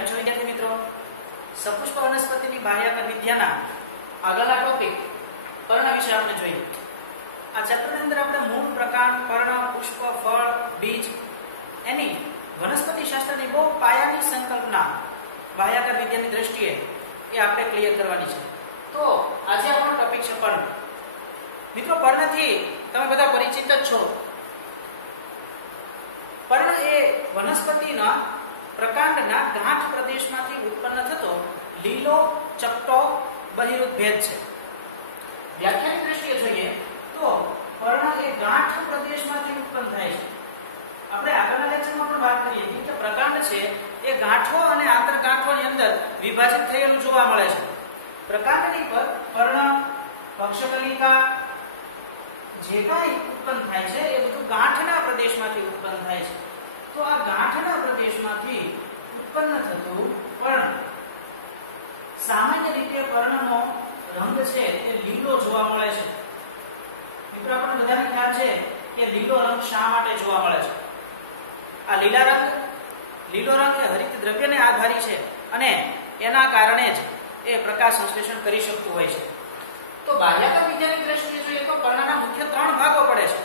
કેમ છો વિદ્યાર્થી મિત્રો? સપુષ્પ વનસ્પતિની બાહ્યકર વિદ્યાના આગળના ટોપિક પર્ણ વિશે આપણે જોઈએ. આ ચેપ્ટરની અંદર આપણે મૂળ, પ્રકાંડ, પર્ણ, પુષ્પ, ફળ, બીજ એની વનસ્પતિ શાસ્ત્રની બહુ પાયાની સંકલ્પના બાહ્યકર વિદ્યાની દ્રષ્ટિએ એ આપણે ક્લિયર કરવાની છે. તો આજે આપણો ટોપિક છે પર્ણ. મિત્રો, પર્ણથી તમે બધા પરિચિત જ છો. પર્ણ એ વનસ્પતિના પ્રકાંડના ગાંઠ પ્રદેશમાંથી ઉત્પન્ન થતો લીલો ચપટો બહિરુદ ભેદ છે. વ્યાખ્યાની દ્રષ્ટિએ જોઈએ તો પર્ણ એ ગાંઠ પ્રદેશમાંથી ઉત્પન્ન થાય છે. આપણે આગળના લેક્ચરમાં પણ વાત કરી હતી કે પ્રકાંડ છે એ ગાંઠો અને આંતરગાંઠોની અંદર વિભાજિત થયેલું જોવા મળે છે. પ્રકાંડની પર પર્ણ, પક્ષકલિકા જે કાંઈ ઉત્પન્ન થાય છે એ બધું ગાંઠના પ્રદેશમાંથી ઉત્પન્ન થાય છે. તો આ ગાંઠના પ્રદેશમાંથી ઉત્પન્ન થતું પર્ણ, સામાન્ય રીતે પર્ણનો રંગ છે એ લીલો જોવા મળે છે. મિત્રો, આપણને બધાને ખ્યાલ છે કે લીલો રંગ શા માટે જોવા મળે છે. આ લીલો રંગ એ હરિત દ્રવ્યને આધારી છે અને એના કારણે જ એ પ્રકાશ સંશ્લેષણ કરી શકતું હોય છે. તો બાહ્યકર વિદ્યાની દ્રષ્ટિએ જોઈએ તો પર્ણના મુખ્ય 3 ભાગો પડે છે.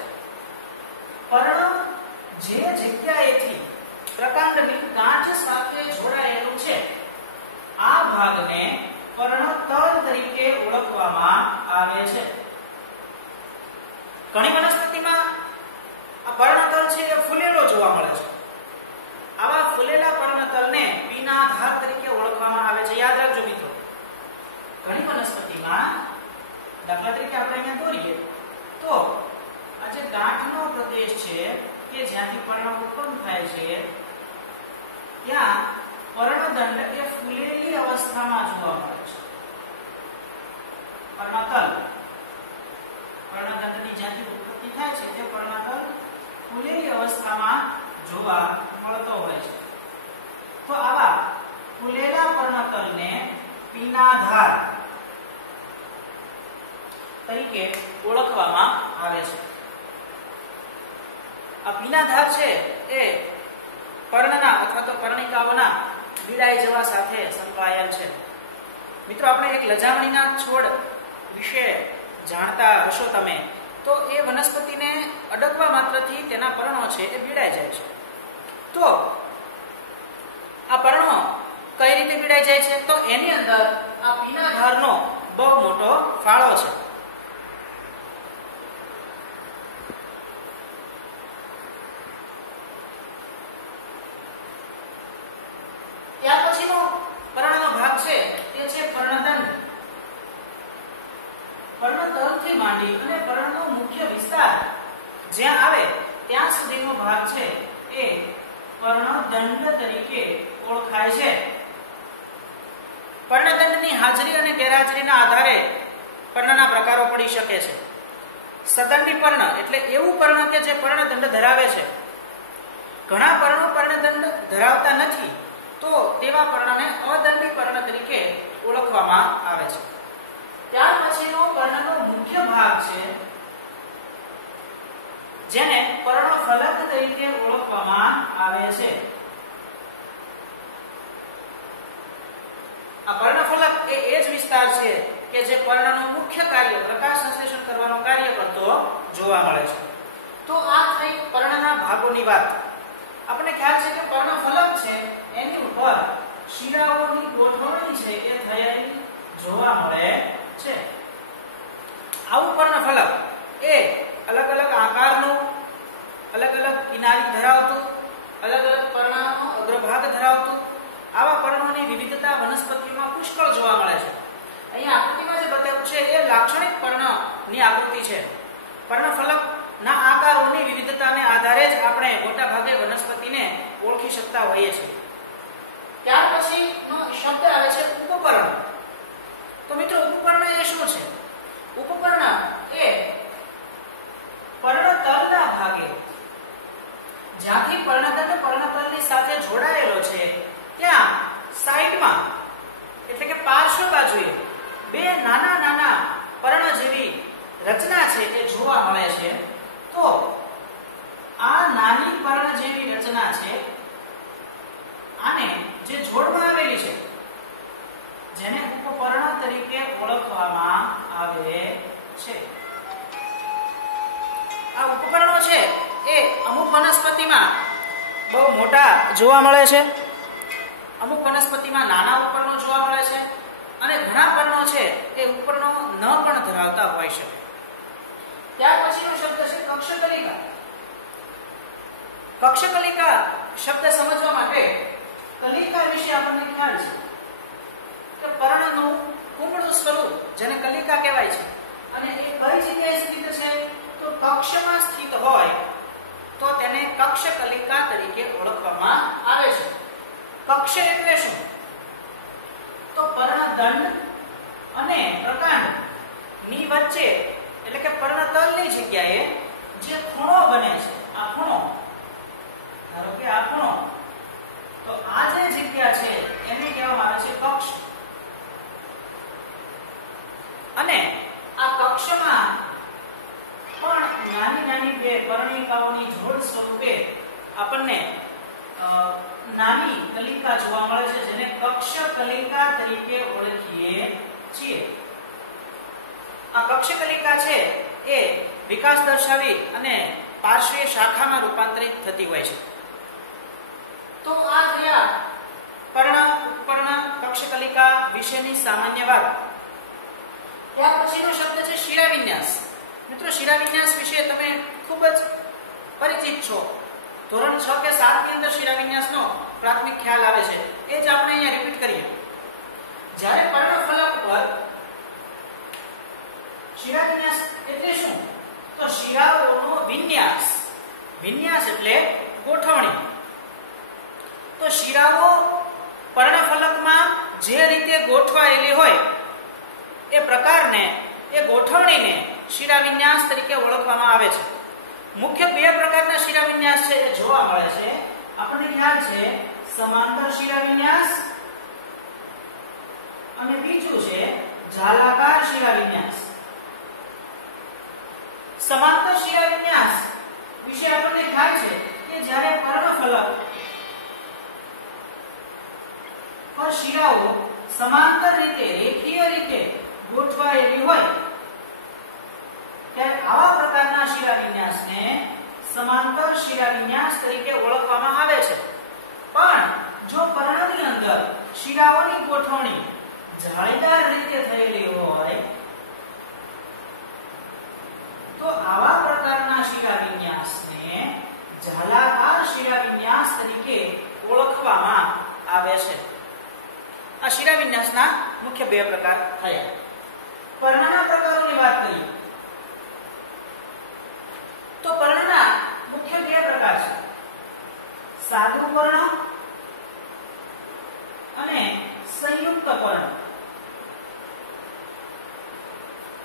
પર્ણ જે જગ્યાએથી પ્રકાંડની ગાંઠ સાથે જોડાયેલું છે આ ભાગને પર્ણતલ તરીકે ઓળખવામાં આવે છે. ઘણી વનસ્પતિમાં આ પર્ણતલ છે એ ફૂલેલો જોવા મળે છે. આવા ફૂલેલા પર્ણતલને પીનાધાર તરીકે ઓળખવામાં આવે છે. યાદ રાખજો મિત્રો, ઘણી વનસ્પતિમાં દાખલા તરીકે આપણે અહીંયા દોરીએ તો આ જે ગાંઠનો પ્રદેશ છે કે જ્યાંથી પર્ણ ઉત્પન્ન થાય છે ત્યાં પર્ણદંડ એ ફૂલેલી અવસ્થામાં જોવા મળે છે. પર્ણદંડની જ્યાંથી ઉત્પત્તિ થાય છે તે પર્ણતલ ફૂલેલી અવસ્થામાં જોવા મળતો હોય છે. તો આવા ફૂલેલા પર્ણતલને પીનાધાર તરીકે ઓળખવામાં આવે છે. આ પીનાધાર છે એ પર્ણના અથવા તો પર્ણિકાઓના વિડાઈ જવા સાથે સંકળાયેલ છે. મિત્રો, આપણે એક લજામણીના છોડ વિશે જાણતા હશો તમે, તો એ વનસ્પતિને અડકવા માત્રથી તેના પર્ણો છે એ ભીડાઈ જાય છે. તો આ પર્ણો કઈ રીતે ભીડાઈ જાય છે? તો એની અંદર આ પીનાધારનો બહુ મોટો ફાળો છે. ત્યાર પછીનો પર્ણનો ભાગ છે તે છે પર્ણદંડ. પર્ણતલથી માંડી અને પર્ણનો મુખ્ય વિસ્તાર જ્યાં આવે ત્યાં સુધીનો ભાગ છે એ પર્ણદંડ તરીકે ઓળખાય છે. પર્ણદંડની હાજરી અને ગેરહાજરીના આધારે પર્ણના પ્રકારો પડી શકે છે. સદંડી પર્ણ એટલે એવું પર્ણ કે જે પર્ણદંડ ધરાવે છે. ઘણા પર્ણો પર્ણદંડ ધરાવતા નથી, તો તેવા પર્ણને અદંડી પર્ણ તરીકે ઓળખવામાં આવે છે. ત્યાર પછીનો પર્ણનો મુખ્ય ભાગ છે જેને પર્ણફલક તરીકે ઓળખવામાં આવે છે. આ પર્ણફલક એ જ વિસ્તાર છે કે જે પર્ણનું મુખ્ય કાર્ય પ્રકાશ સંશ્લેષણ કરવાનું કાર્ય કરતો જોવા મળે છે. તો આ થઈ પર્ણના ભાગોની વાત. આપણને ખ્યાલ છે કે પર્ણફલક છે એની ઉપર શિરાઓની ગોઠવણી છે એ થયેલી જોવા મળે છે. આવું પર્ણફલક એ અલગ અલગ આકારનું, અલગ અલગ કિનારી ધરાવતું, અલગ અલગ પર્ણનો અગ્રભાગ ધરાવતું આવા પર્ણોની વિવિધતા વનસ્પતિમાં પુષ્કળ જોવા મળે છે. અહીંયા આકૃતિમાં જે બતાવ્યું છે એ લાક્ષણિક પર્ણની આકૃતિ છે. પર્ણફલકના આકારોની વિવિધતાને આધારે જ આપણે મોટા ભાગે વનસ્પતિને ઓળખી શકતા હોઈએ છીએ. ત્યાર પછીનો શબ્દ આવે છે ઉપપર્ણ. તો મિત્રો, ઉપપર્ણ એ શું છે? ઉપપર્ણ એ પર્ણતલના ભાગે જ્યાંથી પર્ણદંડ પર્ણતલની સાથે જોડાયેલો છે ત્યાં સાઈડમાં એટલે કે પાર્શ્વ બાજુએ બે નાના નાના પર્ણ જેવી રચના છે એ જોવા મળે છે. તો આ નાની પર્ણ જેવી રચના છે આને જે છોડમાં વનસ્પતિમાં બહુ મોટા જોવા મળે છે, અમુક વનસ્પતિમાં નાના ઉપરનો જોવા મળે છે અને ઘણા પર્ણો છે એ ઉપરનો ન પણ ધરાવતા હોય છે. ત્યાર પછીનો શબ્દ છે કક્ષકલિકા. કક્ષકલિકા શબ્દ સમજવા માટે કલિકા વિશે આપણને ખ્યાલ છે કે પર્ણનું કુમળું સ્વરૂપ જેને કલિકા કહેવાય છે અને એ કઈ જગ્યાએ સ્થિત છે તો કક્ષમાં સ્થિત હોય તો તેને કક્ષકલિકા તરીકે ઓળખવામાં આવે છે. કક્ષ એટલે શું? તો પર્ણદંડ અને પ્રકાંડ ની વચ્ચે એટલે કે પર્ણતલની જગ્યાએ જે ખૂણો બને છે, આ ખૂણો, ધારો કે આ ખૂણો, તો આ જે જગ્યા છે એને કહેવામાં આવે છે કક્ષ. અને આ કક્ષમાં પણ નાની નાની બે કર્ણિકાઓની જોડ સ્વરૂપે આપણને નાની કલિકા જોવા મળે છે જેને કક્ષકલિકા તરીકે ઓળખીએ છીએ. આ કક્ષકલિકા છે એ વિકાસ દર્શાવી અને પાર્શ્વીય શાખામાં રૂપાંતરિત થતી હોય છે. તો આ થયા પર્ણ, ઉપપર્ણ, કક્ષકલિકા વિશેની સામાન્ય વાત. ત્યાર પછીનો શબ્દ છે શિરાવિન્યાસ. મિત્રો, શિરાવિન્યાસ વિશે તમે ખૂબ જ પરિચિત છો. ધોરણ 6 કે 7 ની અંદર શિરાવિન્યાસનો પ્રાથમિક ખ્યાલ આવે છે, એ જ આપણે અહીંયા રિપીટ કરીએ. જ્યારે પર્ણફલક પર શિરાવિન્યાસ એટલે શું? તો શિરાઓનો વિન્યાસ. વિન્યાસ એટલે ગોઠવણી. તો શિરાઓ પર્ણફલકમાં જે રીતે ગોઠવાયેલી હોય એ પ્રકારને, એ ગોઠવણીને શિરાવિન્યાસ તરીકે ઓળખવામાં આવે છે. મુખ્ય બે પ્રકારના શિરાવિન્યાસ છે એ જોવા મળે છે. આપણને ખ્યાલ છે સમાંતર શિરાવિન્યાસ અને બીજું છે જાલાકાર શિરાવિન્યાસ. સમાંતર શિરાવિન્યાસ વિશે આપણને ખ્યાલ છે કે જ્યારે પર્ણફલક પર શિરાઓ સમાંતર રીતે, રેખીય રીતે ગોઠવાયેલી હોય ત્યારે આવા પ્રકારના શિરાવિન્યાસને સમાંતર શિરાવિન્યાસ તરીકે ઓળખવામાં આવે છે. પણ જો પર્ણની અંદર શિરાઓની ગોઠવણી જાળીદાર રીતે થયેલી હોય તો આવા પ્રકારના શિરાવિન્યાસને જાલાકાર શિરાવિન્યાસ તરીકે ઓળખવામાં આવે છે. આ શિરાવિન્યાસના મુખ્ય બે પ્રકાર થયા. પર્ણના પ્રકારોની વાત કરીએ તો પર્ણના મુખ્ય બે પ્રકાર છે, સાદું પર્ણ અને સંયુક્ત પર્ણ.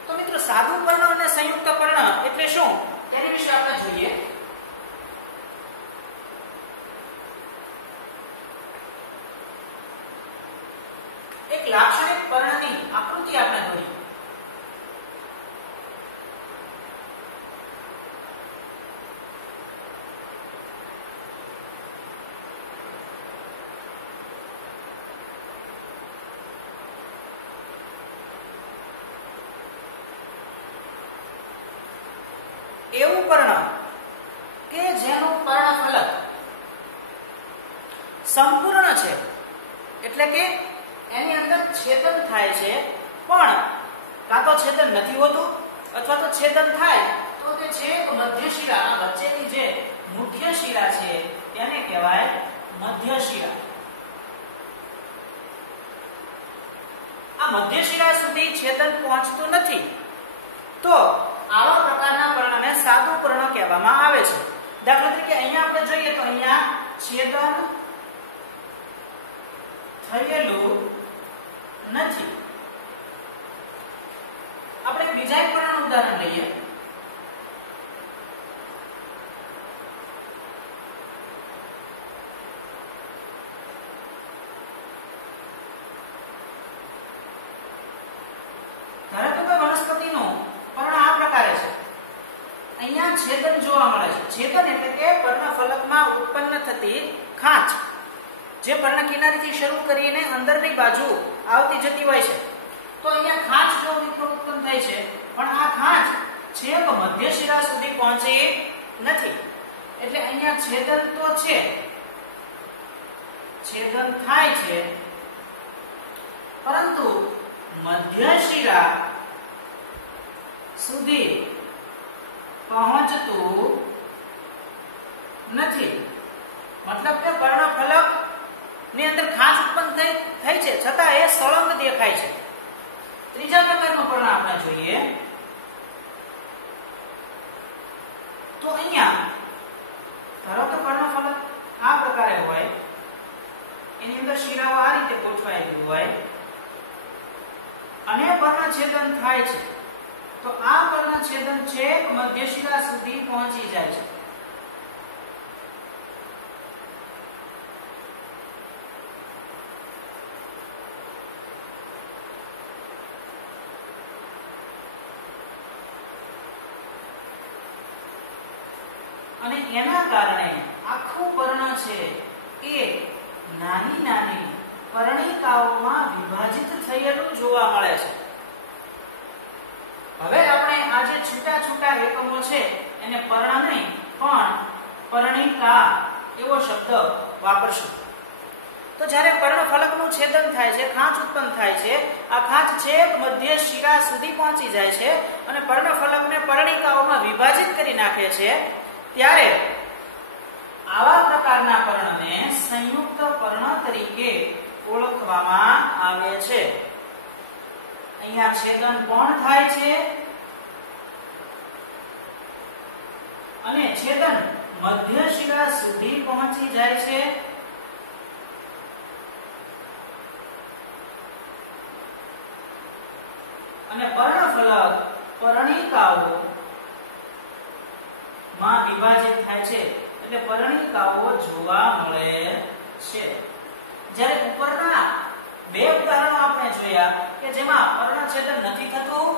તો મિત્રો, સાદું પર્ણ અને સંયુક્ત પર્ણ એટલે શું તેની વિશે આપણે જોઈએ. એક લાક્ષણિક પર્ણની આકૃતિ આપણે દોરીએ. એવું પર્ણ કે જેનું પર્ણફલક સંપૂર્ણ છે, એટલે કે એની અંદર છેદન થાય છે પણ કાં તો છેદન નથી હોતું અથવા તો છેદન થાય તો તે છેક મધ્ય શિરા, વચ્ચેની જે મુખ્ય શિરા છે તેને કહેવાય મધ્ય શિરા. આ મધ્ય શિરા સુધી છેદન પહોંચતું નથી તો આવા પ્રકારના પર્ણને સાદું પર્ણ કહેવામાં આવે છે. દાખલા તરીકે અહીંયા આપણે જોઈએ તો અહીંયા છેદન થયેલું નથી. આપણે બીજા એક પર્ણનું ઉદાહરણ લઈએ. ધારો કે કોઈ વનસ્પતિનું પર્ણ આ પ્રકારે છે. અહીંયા છેદન જોવા મળે છે. છેદન એટલે કે પર્ણફલકમાં ઉત્પન્ન થતી ખાંચ, જે પર્ણ કિનારીથી શરૂ કરીને અંદરની બાજુ આવતી જતી હોય છે. તો અહીંયા ખાંચ જો મિત્રો ઉત્પન્ન થાય છે પણ આ ખાંચ છેક મધ્ય શિરા સુધી પહોંચી નથી. એટલે અહીંયા છેદન તો છે, છેદન થાય છે, પરંતુ મધ્ય શિરા સુધી પહોંચતું નથી. મતલબ કે પર્ણફલક ની અંદર ખાંચ ઉત્પન્ન થઈ છે, છતાં એ સળંગ દેખાય છે. ત્રીજા પ્રકારનું પર્ણ આપણે જોઈએ તો અહીંયા ધારો કે પર્ણફલક આ પ્રકારે હોય, એની અંદર શિરાઓ આ રીતે ગોઠવાયેલી હોય અને પર્ણછેદન થાય છે, તો આ પર્ણછેદન છેક મધ્ય શિરા સુધી પહોંચી જાય છે. અને એના કારણે આખું પર્ણ છે એ નાની નાની પર્ણિકાઓમાં વિભાજિત થયેલું જોવા મળે છે. હવે આપણે આ જે છૂટા છૂટા એકમો છે એને પર્ણ નહીં પણ પર્ણિકા એવો શબ્દ વાપરશું. તો જ્યારે પર્ણફલકનું છેદન થાય છે, ખાંચ ઉત્પન્ન થાય છે, આ ખાંચ છેક મધ્ય શિરા સુધી પહોંચી જાય છે અને પર્ણફલકને પર્ણિકાઓમાં વિભાજિત કરી નાખે છે, ત્યારે આવા પ્રકારના પર્ણને સંયુક્ત પર્ણ તરીકે ઓળખવામાં આવે છે. અહીંયા છેદન પણ થાય છે અને છેદન મધ્ય શિરા સુધી પહોંચી જાય છે, અને પર્ણફલક પર્ણિકાઓ માં વિભાજિત થાય છે, એટલે પર્ણિકાઓ જોવા મળે છે. જ્યારે ઉપરના બે ઉદાહરણો આપણે જોયા કે જેમાં પર્ણછેદન નથી થતું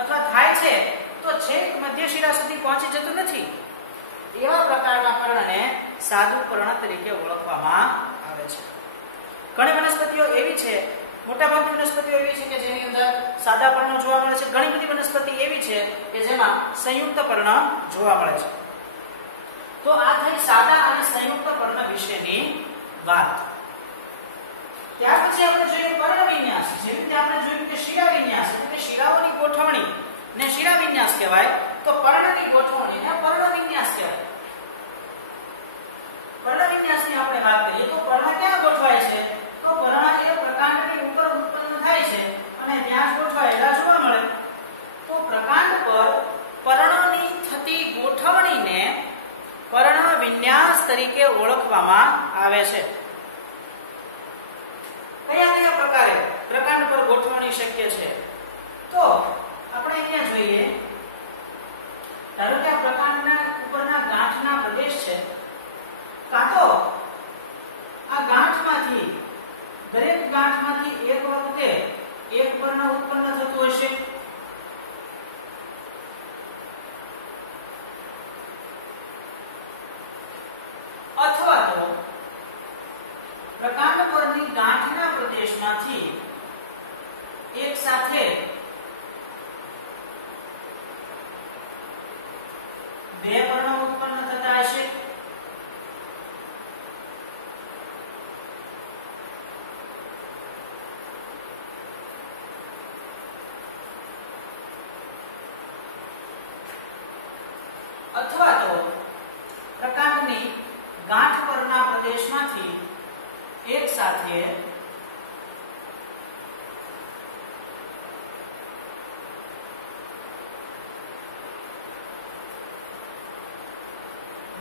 અથવા થાય છે તો છેક મધ્ય શિરા સુધી પહોંચી જતું નથી, એવા પ્રકારના પર્ણને સાદું પર્ણ તરીકે ઓળખવામાં આવે છે. ઘણી વનસ્પતિઓ એવી છે, મોટાભાગની વનસ્પતિઓ એવી છે કે જેની અંદર સાદા પર્ણો જોવા મળે છે. ઘણી બધી વનસ્પતિ એવી છે કે જેમાં સંયુક્ત પર્ણ જોવા મળે છે. તો આ થઈ સાદા અને સંયુક્ત પર્ણ વિશેની વાત. ત્યાર પછી આપણે જોઈએ પર્ણ વિન્યાસ. જેવી રીતે આપણે જોયું કે શિરા વિન્યાસ એટલે શિરાઓની ગોઠવણી ને શિરા વિન્યાસ કહેવાય, તો પર્ણની ગોઠવણીને પર્ણ વિન્યાસ કહેવાય. પર્ણ વિન્યાસની આપણે વાત કરીએ તો પર્ણ ક્યાં ગોઠવાય છે? તો પર્ણ એ પ્રકાંડની ઉપર ઉત્પન્ન થાય છે અને ત્યાં જ ગોઠવાયેલા જોવા મળે. તો પ્રકાંડ પર પર્ણની થતી ગોઠવણીને પર્ણ વિન્યાસ તરીકે ઓળખવામાં આવે છે. કયા કયા પ્રકારે પ્રકાંડ પર ગોઠવણી શક્ય છે? તો આપણે અહીંયા જોઈએ, ધારો કે આ પ્રકાંડના ઉપરના ગાંઠના પ્રદેશ છે, કાં તો આ ગાંઠમાંથી દરેક ગાંઠમાંથી એક વખતે એક પર્ણ ઉત્પન્ન થતું હશે, અથવા તો પ્રકાંડ પરની ગાંઠના પ્રદેશમાંથી એક સાથે બે પર્ણ ઉત્પન્ન થતા હશે, અથવા તો પ્રકાંડની ગાંઠ પરના પ્રદેશમાંથી એક સાથે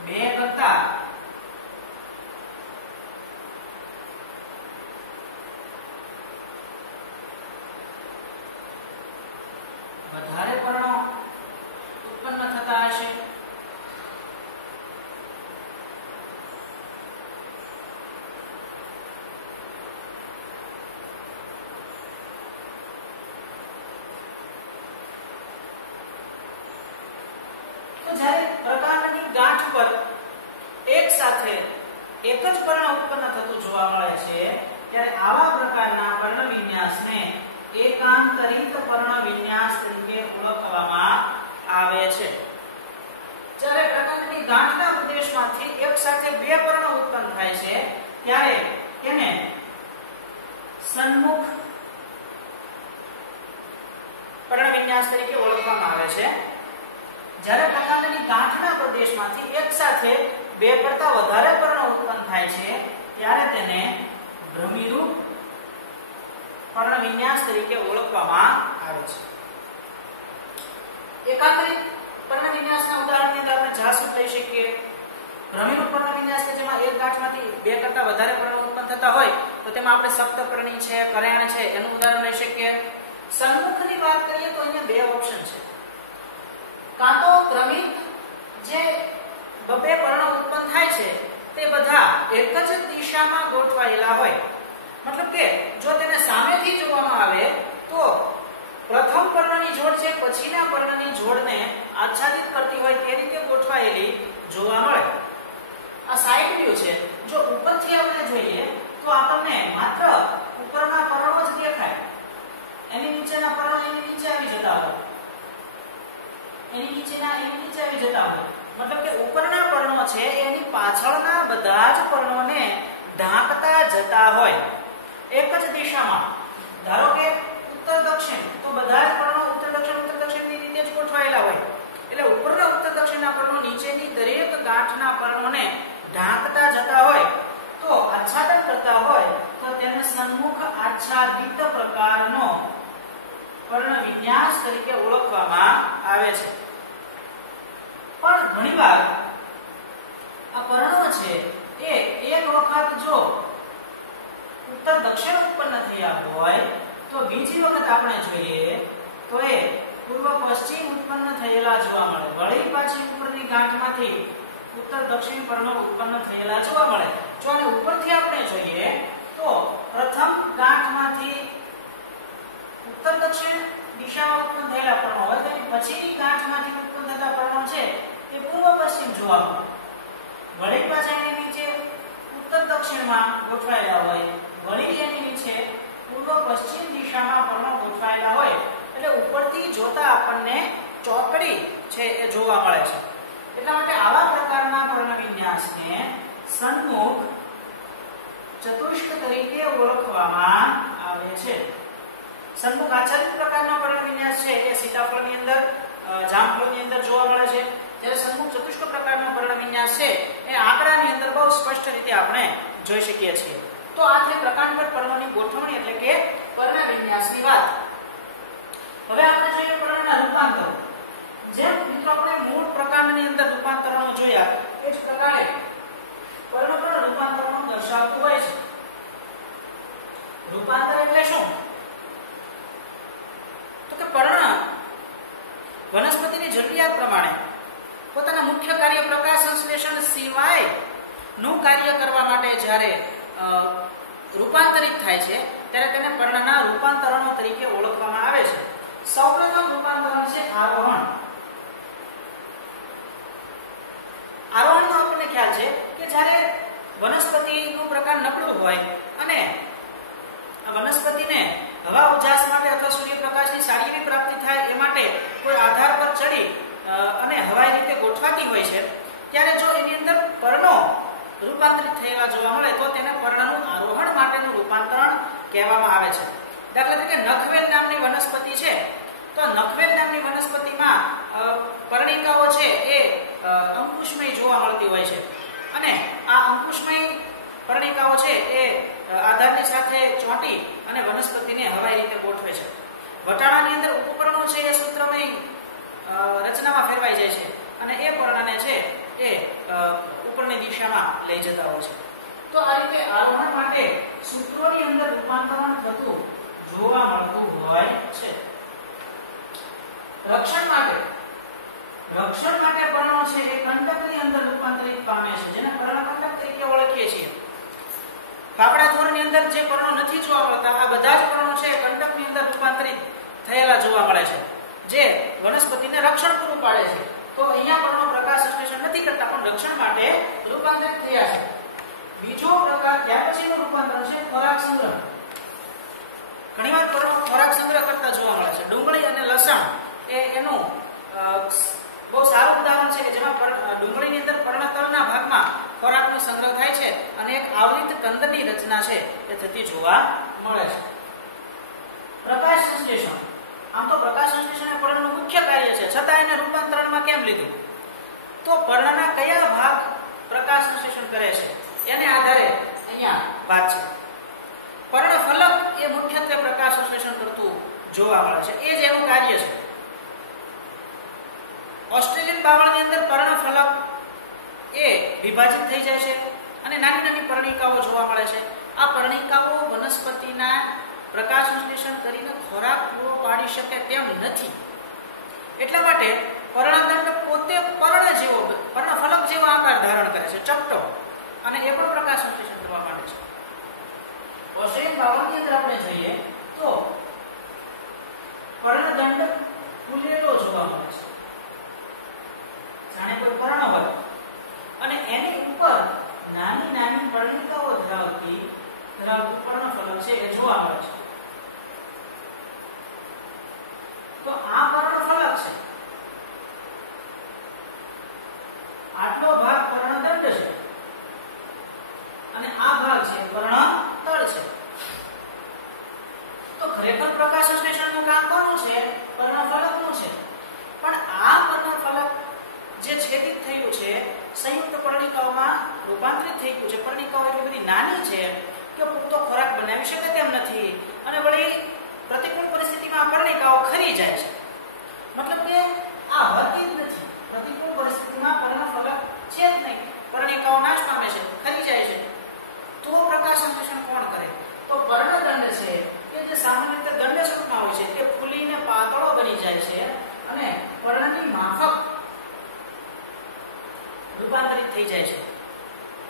બે કરતા વધારે પર્ણો ઉત્પન્ન થતા હશે, જ્યારે પ્રકાંડની ગાંઠ પર એક સાથે એક જ પર્ણ ઉત્પન્ન થતું જોવા મળે છે, ત્યારે આવા પ્રકારના પર્ણ વિન્યાસને એકાંતરિત પર્ણ વિન્યાસ તરીકે ઓળખવામાં આવે છે. જ્યારે પ્રકાંડની ગાંઠના પ્રદેશમાંથી એક સાથે બે પર્ણ ઉત્પન્ન થાય છે ત્યારે તેને સન્મુખ પર્ણવિન્યાસ તરીકે ઓળખવામાં આવે છે. જ્યારે પ્રકાંડની ગાંઠના પ્રદેશમાંથી એક સાથે બે કરતા વધારે પર્ણ ઉત્પન્ન થાય છે ત્યારે તેને ભ્રમિરૂપ પર્ણવિન્યાસ તરીકે ઓળખવામાં આવે છે. એકાંતરિત પર્ણવિન્યાસના ઉદાહરણની અંદર આપણે જાસૂદ લઈ શકીએ. ભ્રમિરૂપ પર્ણવિન્યાસ કે જેમાં એક ગાંઠમાંથી બે કરતા વધારે પર્ણ ઉત્પન્ન થતા હોય તો તેમાં આપણે સપ્તપર્ણી છે, કરેણ છે એનું ઉદાહરણ લઈ શકીએ. સન્મુખની વાત કરીએ તો અહીંયા બે ઓપ્શન છે. કાં તો ક્રમિક જે બબે પર્ણ ઉત્પન્ન થાય છે તે બધા એક જ દિશામાં ગોઠવાયેલા હોય. મતલબ કે જો તેને સામેથી જોવામાં આવે તો પ્રથમ પર્ણની જોડ છે પછીના પર્ણની જોડને આચ્છાદિત કરતી હોય તે રીતે ગોઠવાયેલી જોવા મળે. આ સાઇડ વ્યૂ છે. જો ઉપરથી આપણે જોઈએ તો આપણને માત્ર ઉપરના પર્ણો જ દેખાય. એની નીચેના પર્ણો એની નીચે આવી જતા હોય, એની નીચેના એની નીચે આવી જતા હોય. મતલબ કે ઉપરના પર્ણો છે એની પાછળના બધા જ પર્ણોને ઢાંકતા જતા હોય એક જ દિશામાં. ધારો કે ઉત્તર દક્ષિણ તો બધા જ પર્ણો ઉત્તર દક્ષિણની રીતે જ ગોઠવાયેલા હોય. એટલે ઉપરના ઉત્તર દક્ષિણના પર્ણો નીચેની દરેક ગાંઠના પર્ણોને ઢાંકતા જતા હોય તો આચ્છાદન કરતા હોય તો તેને સન્મુખ આચ્છાદિત પ્રકારનો પર્ણવિન્યાસ તરીકે ઓળખવામાં આવે છે. પણ ઘણીવાર આ પર્ણો છે એ એક વખત જો ઉત્તર દક્ષિણ ઉત્પન્ન થયા હોય તો બીજી વખત આપણે જોઈએ તો એ પૂર્વ પશ્ચિમ ઉત્પન્ન થયેલા જોવા મળે. વળી પાછી ઉપરની ગાંઠમાંથી ઉત્તર દક્ષિણ પર્ણો ઉત્પન્ન થયેલા જોવા મળે. જો આને ઉપરથી આપણે જોઈએ તો પ્રથમ ગાંઠમાંથી ઉત્તર દક્ષિણ દિશામાં ઉત્પન્ન થયેલા પર્ણો હોય તેની પછીની ગાંઠમાંથી ઉત્પન્ન થતા પર્ણો છે તે પૂર્વ પશ્ચિમ જોવા મળે. વળી પાછા એની નીચે ઉત્તર દક્ષિણમાં ગોઠવાયેલા હોય, વળી એની નીચે પૂર્વ પશ્ચિમ દિશામાં પર્ણો ગોઠવાયેલા હોય. એટલે ઉપરથી જોતા આપણને ચોકડી છે એ જોવા મળે છે. એટલા માટે આવા પ્રકારના પર્ણવિન્યાસને સન્મુખ ચતુષ્ક તરીકે ઓળખવામાં આવે છે. સન્મુખ આચ્છાદિત પ્રકારનો પર્ણવિન્યાસ છે એ સીતાફળની અંદર, જામફળની અંદર જોવા મળે છે. જ્યારે સન્મુખ ચતુષ્ક પ્રકારનો પર્ણવિન્યાસ છે એ આંકડાની અંદર બહુ સ્પષ્ટ રીતે આપણે જોઈ શકીએ છીએ. તો આ છે પ્રકાંડગત પર્ણોની ગોઠવણી એટલે કે પર્ણવિન્યાસની વાત. હવે આપણે જોઈએ પર્ણના રૂપાંતરો. જેમ મિત્રો આપણે મૂળ પ્રકાંડની અંદર રૂપાંતરણો જોયા એ જ પ્રકારે પર્ણ પણ રૂપાંતરણો દર્શાવતું હોય છે. રૂપાંતર એટલે શું? તો કે પર્ણ વનસ્પતિની જરૂરિયાત પ્રમાણે પોતાના મુખ્ય કાર્ય પ્રકાશ સંશ્લેષણ સિવાય નું કાર્ય કરવા માટે જ્યારે રૂપાંતરિત થાય છે ત્યારે તેને પર્ણના રૂપાંતરણો તરીકે ઓળખવામાં આવે છે. સૌપ્રથમ રૂપાંતરણ છે આરોહણ. આરોહણનો આપણને ખ્યાલ છે કે જ્યારે વનસ્પતિનું પ્રકાર નબળું હોય અને વનસ્પતિને હવા ઉજાસ માટે અથવા સૂર્યપ્રકાશની સારી એવી પ્રાપ્તિ થાય એ માટે કોઈ આધાર પર ચડી અને હવાઈ રીતે ગોઠવાતી હોય છે ત્યારે જો એની અંદર પર્ણો રૂપાંતરિત થયેલા જોવા મળે તો તેને પર્ણનું આરોહણ માટેનું રૂપાંતરણ કહેવામાં આવે છે. દાખલા તરીકે નખવેલ નામની વનસ્પતિ છે તો નખવેલ નામની વનસ્પતિમાં પર્ણિકાઓ છે એ અંકુશમય જોવા મળતી હોય છે અને આ અંકુશમય પર્ણિકાઓ છે એ આધારની સાથે ચોંટી અને વનસ્પતિને હવાઈ રીતે ગોઠવે છે. વટાણાની અંદર ઉપપર્ણો છે એ સૂત્રમય રચનામાં ફેરવાઈ જાય છે અને એ પર્ણને છે એ ઉપરની દિશામાં લઈ જતા હોય છે. તો આ રીતે આરોહણ માટે સૂત્રોની અંદર રૂપાંતરણ થતું જોવા મળતું હોય છે. રક્ષણ માટે પર્ણો છે એ કંડકની અંદર રૂપાંતરિત પામે છે જેને પર્ણકંડક તરીકે ઓળખીએ છીએ. કાપડા ધોરની અંદર જે પર્ણો નથી જોવા મળતા આ બધા જ પર્ણો છે કંડકની અંદર રૂપાંતરિત થયેલા જોવા મળે છે જે વનસ્પતિને રક્ષણ પૂરું પાડે છે. તો અહીંયા પર્ણો પ્રકાશ સંશ્લેષણ નથી કરતા પણ રક્ષણ માટે રૂપાંતરિત થયા છે. બીજો પ્રકાર ત્યાર પછીનું રૂપાંતરણ છે ખોરાક સંગ્રહ. ઘણીવાર પર્ણો ખોરાક સંગ્રહ કરતા જોવા મળે છે. ડુંગળી અને લસણ એનું બહુ સારું ઉદાહરણ છે કે જેમાં ડુંગળીની અંદર પર્ણતલના ભાગમાં કંદની રચના છે એ થતી જોવા મળે છે. પ્રકાશ સંશ્લેષણ, આમ તો પ્રકાશ સંશ્લેષણ એ પર્ણનું મુખ્ય કાર્ય છે, છતાં એને રૂપાંતરણમાં કેમ લીધું? તો પર્ણના કયા ભાગ પ્રકાશ સંશ્લેષણ કરે છે એને આધારે અહીંયા વાત છે. પર્ણફલક એ મુખ્યત્વે પ્રકાશ સંશ્લેષણ કરતું જોવા મળે છે, એ જ એનું કાર્ય છે. ઓસ્ટ્રેલિયન બાવળની અંદર પર્ણફલક એ વિભાજિત થઈ જાય છે અને નાની નાની પર્ણિકાઓ જોવા મળે છે. આ પર્ણિકાઓ વનસ્પતિના પ્રકાશ સંશ્લેષણ કરીને ખોરાક પૂરો પાડી શકે તેમ નથી. એટલા માટે પર્ણદંડ પોતે પર્ણફલક જેવો આકાર ધારણ કરે છે, ચપટો, અને એ પણ પ્રકાશ સંશ્લેષણ કરવા માંડે છે. ઓસ્ટ્રેલિયન બાવળની અંદર આપણે જોઈએ તો પર્ણદંડ ફૂલેલો જોવા મળે છે, જાણે કોઈ પર્ણ હોય અને એની ઉપર નાની નાની પર્ણિકાઓ ધરાવતું પર્ણફલક છે એ જોવા મળે છે. તો આ પર્ણફલક છે, આટલો ભાગ પર્ણદંડ છે અને આ ભાગ છે પર્ણતળ છે. તો ખરેખર પ્રકાશ સંશ્લેષણનું કામ કોનું છે? પર્ણફલકનું છે. પણ આ પર્ણફલક જે છેદિત થયું છે, સંયુક્ત પર્ણિકાઓમાં રૂપાંતરિત થઈ ગયું છે. પર્ણિકાઓ એટલી બધી નાની છે કે પૂરતો ખોરાક બનાવી શકે તેમ નથી અને વળી પ્રતિકૂળ પરિસ્થિતિમાં પર્ણિકાઓ ખરી જાય છે. મતલબ કે આ હોતી જ નથી. પ્રતિકૂળ પરિસ્થિતિમાં પર્ણફલક છે જ નહીં, પર્ણિકાઓ નાશ પામે છે, ખરી જાય છે. તો પ્રકાશ સંશ્લેષણ કોણ કરે? તો પર્ણદંડ છે કે જે સામાન્ય રીતે દંડ સ્વરૂપમાં હોય છે, તે ફૂલીને પાતળો બની જાય છે અને પર્ણની માફક રૂપાંતરિત થઈ જાય છે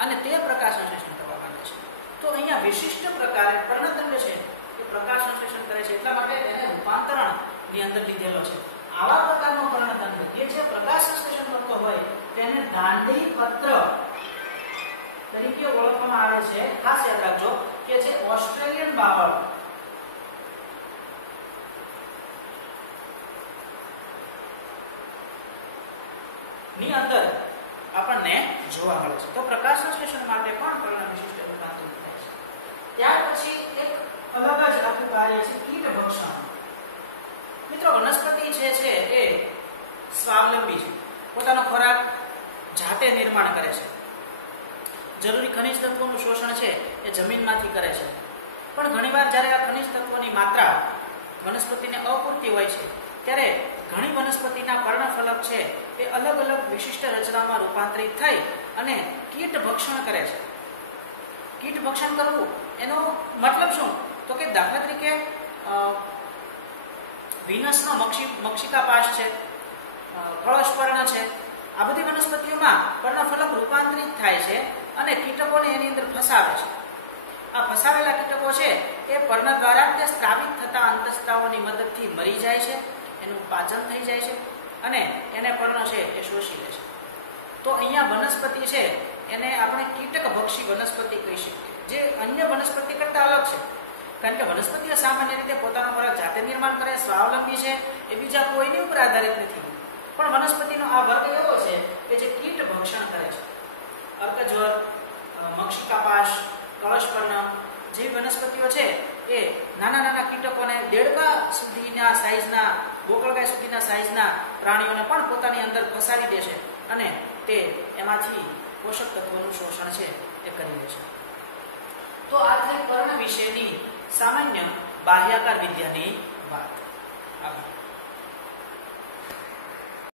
અને તે પ્રકાશ સંશ્લેષણ કરવા માંગે છે. તો અહીંયા વિશિષ્ટ પ્રકારે પર્ણદંડ છે એ પ્રકાશ સંશ્લેષણ કરે છે, એટલા માટે એને રૂપાંતરણ ની અંદર લીધેલો છે. આવા પ્રકારનો પર્ણદંડ કે જે પ્રકાશ સંશ્લેષણ કરતો હોય તેને દાંડી પત્ર તરીકે ઓળખવામાં આવે છે. ખાસ યાદ રાખજો કે જે ઓસ્ટ્રેલિયન બાવળ ની અંદર આપણને જોવા મળે છે. તો પ્રકાશ સંશ્લેષણ માટે પણ પર્ણ વિશિષ્ટ રૂપાંતરિત થાય છે. ત્યાર પછી એક અલગ જ આખું કાર્ય છે કીટ ભક્ષણ. મિત્રો, વનસ્પતિ છે એ સ્વાવલંબી છે, પોતાનો ખોરાક જાતે નિર્માણ કરે છે. જરૂરી ખનિજ તત્વોનું શોષણ છે એ જમીનમાંથી કરે છે. પણ ઘણીવાર જ્યારે આ ખનિજ તત્વોની માત્રા વનસ્પતિને અપૂરતી હોય છે ત્યારે ઘણી વનસ્પતિના પર્ણફલક છે એ અલગ અલગ વિશિષ્ટ રચનામાં રૂપાંતરિત થઈ અને કીટ ભક્ષણ કરે છે. કીટ ભક્ષણ કરવું એનો મતલબ શું? તો કે દાખલા તરીકે વિનસનો મક્ષિકાપાશ છે, કળશપર્ણ છે, આ બધી વનસ્પતિઓમાં પર્ણફલક રૂપાંતરિત થાય છે અને કીટકોને એની અંદર ફસાવે છે. આ ફસાવેલા કીટકો છે એ પર્ણ દ્વારા તે સ્ત્રાવિત થતા અંતઃસ્ત્રાવોની મદદથી મરી જાય છે, એનું પાચન થઈ જાય છે અને એને પર્ણ છે એ શોષી લે છે. તો અહીંયા વનસ્પતિ છે એને આપણે કીટકભક્ષી વનસ્પતિ કહી શકીએ, જે અન્ય વનસ્પતિ કરતા અલગ છે. કારણ કે વનસ્પતિઓ સામાન્ય રીતે પોતાનો ખોરાક જાતે નિર્માણ કરે, સ્વાવલંબી છે, એ બીજા કોઈની ઉપર આધારિત નથી. પણ વનસ્પતિનો આ વર્ગ એવો છે કે જે કીટ ભક્ષણ કરે છે. અર્કજ્વર, મક્ષિકાપાશ, કળશપર્ણ જેવી વનસ્પતિઓ છે એ નાના નાના કીટકોને દેડકા સુધીના સાઈઝના, ગોકળગાય સુધીના સાઈઝના પ્રાણીઓને પણ પોતાની અંદર ફસાવી દે છે અને તે એમાંથી પોષક તત્વોનું શોષણ છે એ કરી લે છે. તો આ થઈ પર્ણ વિશેની સામાન્ય બાહ્યાકાર વિદ્યાની વાત. આભાર.